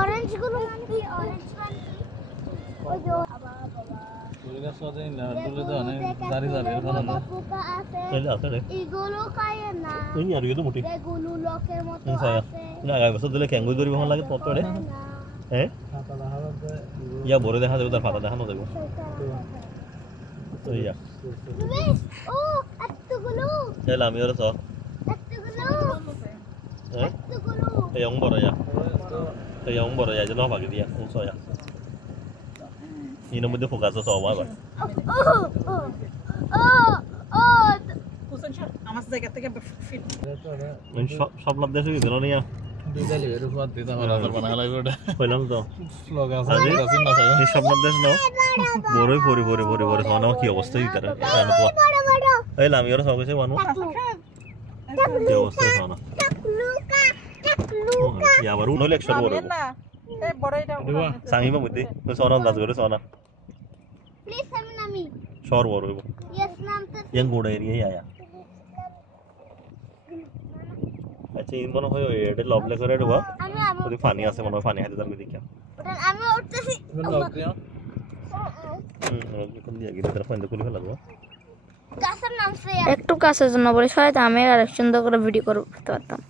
Orange গুলো কি orange মান কি ওই যে তোরা সদাই না দুলে তো অনেক দাড়ি দাড়ি এরকম না পোকা আছে তাহলে আছে রে এগুলো খায় না এই আর এগুলো মুটি এগুলো লোকের মতো আছে না আগে বছর দিলে ক্যাঙ্গুই দড়ি ভালো লাগে পড়তে রে হ্যাঁ পাতা দেখা যাবে ইয়া বড় দেখা যাবে তার পাতা দেখানো যাবে তো ইয়া ও এতগুলো তাহলে আমি ওরা সব এতগুলো হ্যাঁ এতগুলো এই অং বড় ইয়া এই অং বড় ইয়া যেন ভাগে দিয়া অং সয়া ইনো মধ্যে ফোকাস সব আবার আমার জায়গা থেকে ফিট সব লাভ দেশে দিল না ইয়া দুইটা লিভার উপর দিতে হবে আবার বানা লাগবে ওটা কইলাম তো স্লোগান আছে আছে না স্যার এই সব লাভ দেশ না বড়ই পরি পরি পরি পরি সোনা কি অবস্থা ই করে জানো তো এই লামি ওরা সব কিছু বানো কি অবস্থা সোনা ইয়া আবার উনো লেকচার বড় না এই বড়ইটা সামিমা মধ্যে সোনা দাস করে সোনা প্লিজ আমি নামি শহর বড় হইব ইয়েস নাম তো yang গোড়া এরিয়ায় আয়া আচ্ছা ইন মনে হয় এটা লবলে করে দেবো আমি যদি পানি আছে মনে হয় পানি হাতে যাবে দেখি ওটা আমি উঠতেছি কোন দিয়ে গিয়ে তার ফাইন্ড করে ফেলাবো গাছের নাম সে একটু কাছের জন্য বলি সহায়তা আমি আর সুন্দর করে ভিডিও করতে পারতাম।